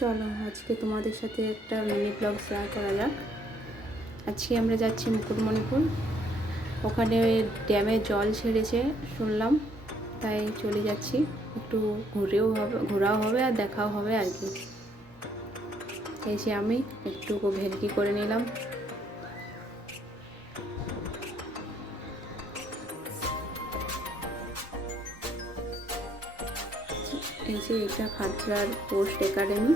চলো আজকে তোমাদের সাথে একটা মিনি ব্লগ শেয়ার করা যাক। আজকে আমরা যাচ্ছি মুকুটমণিপুর। ওখানে ড্যামে জল ছেড়েছে শুনলাম, তাই চলে যাচ্ছি। একটু ঘোরাও হবে আর দেখাও হবে আর কি। এসে আমি একটু ভেলকি করে নিলাম। এই যে এটা খাতড়ার পোস্ট একাডেমি।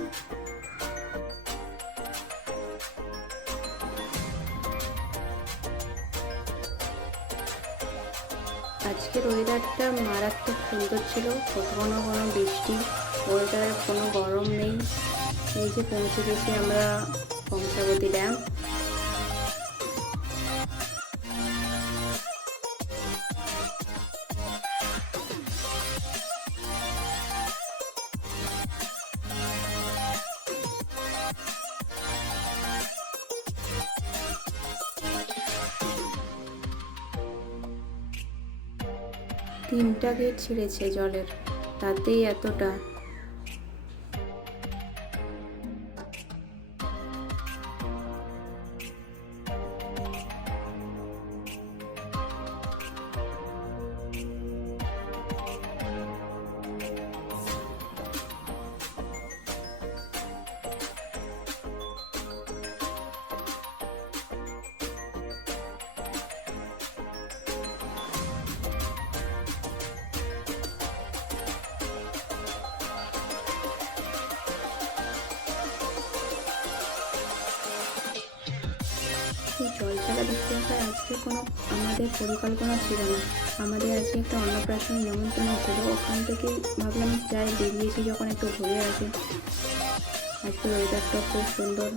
আজকের ওয়েদারটা মারাত্মক সুন্দর ছিল, কোনো কোনো বৃষ্টি, ওয়েদার কোনো গরম নেই। এই যে পৌঁছে গেছি আমরা কংসাবতী ড্যাম। 3টা গেট ছেড়েছে জলের, তাতেই এতটা। এই জল ছাড়া দেখতে আজকে কোনো আমাদের পরিকল্পনা ছিল না। আমাদের আজকে একটা অন্নপ্রাশন নিমন্ত্রণ ছিল, ওখান থেকেই ভাবলাম যাই, বেরিয়েছি যখন একটু ঘুরে আসি। আজকে ওয়েদারটা খুব সুন্দর।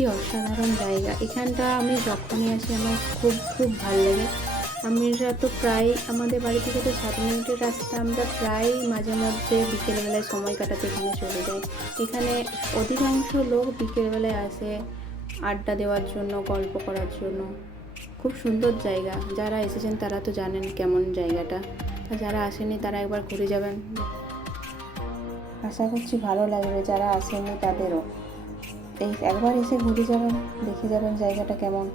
কি অসাধারণ জায়গা এখানটা। আমি যখনই আসি আমার খুব খুব ভালো লাগে। আমরা তো প্রায়, আমাদের বাড়ি থেকে তো 7 মিনিটের রাস্তা, আমরা প্রায় মাঝে মধ্যে বিকেলবেলায় সময় কাটাতে এখানে চলে যাই। এখানে অধিকাংশ লোক বিকেলবেলায় আসে আড্ডা দেওয়ার জন্য, গল্প করার জন্য। খুব সুন্দর জায়গা। যারা এসেছেন তারা তো জানেন কেমন জায়গাটা, যারা আসেনি তারা একবার ঘুরে যাবেন। আশা করছি ভালো লাগবে যারা আসেনি তাদেরও। এই একবার এসে ঘুরে যাবেন, দেখে যাবেন জায়গাটা কেমন।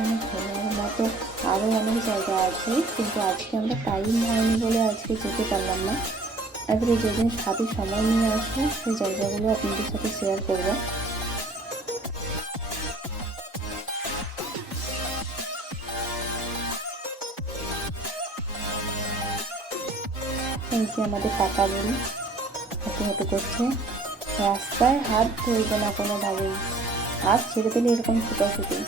অনেক ঘোরার মতো আরও অনেক জায়গা আছে, কিন্তু আজকে আমরা টাইম হয়নি বলে আজকে যেতে পারলাম না। এবারে যেদিন হাতে সময় নিয়ে আসবো সেই জায়গাগুলো আপনাদের সাথে শেয়ার করবো। এই যে আমাদের কাকা বুড়ি হাঁটু হাঁটু করছে, রাস্তায় হাত ধরবে না কোনোভাবেই। হাত ছেড়ে দিলে এরকম ছুটাছুটি।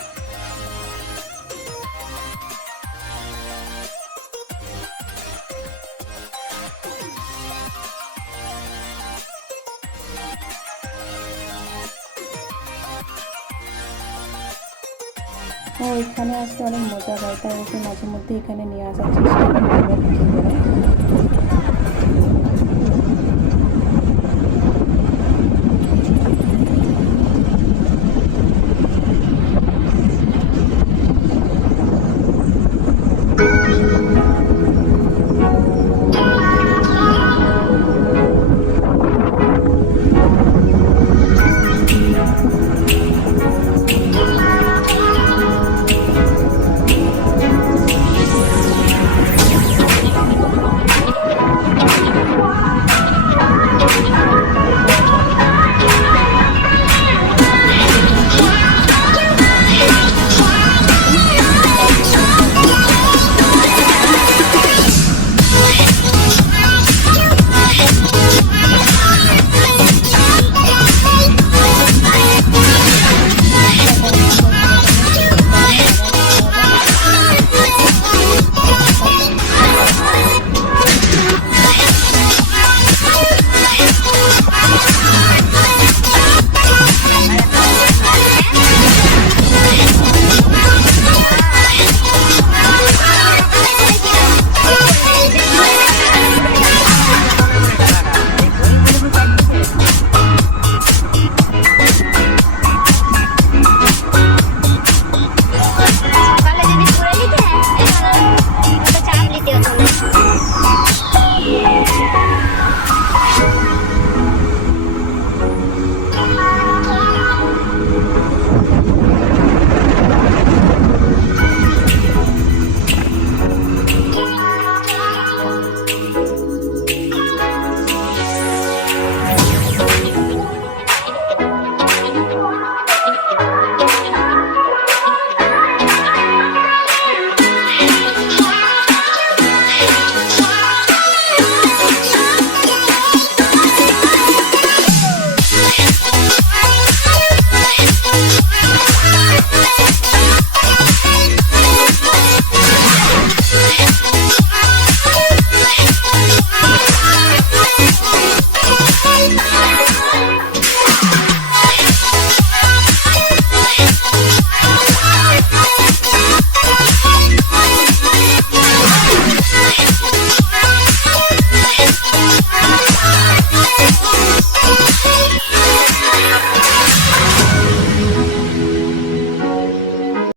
ও এখানে আসলে অনেক মজা পায়, তাই ওকে মাঝে মধ্যে এখানে নিয়ে আসার চেষ্টা করি আমরা বিকেলবেলা।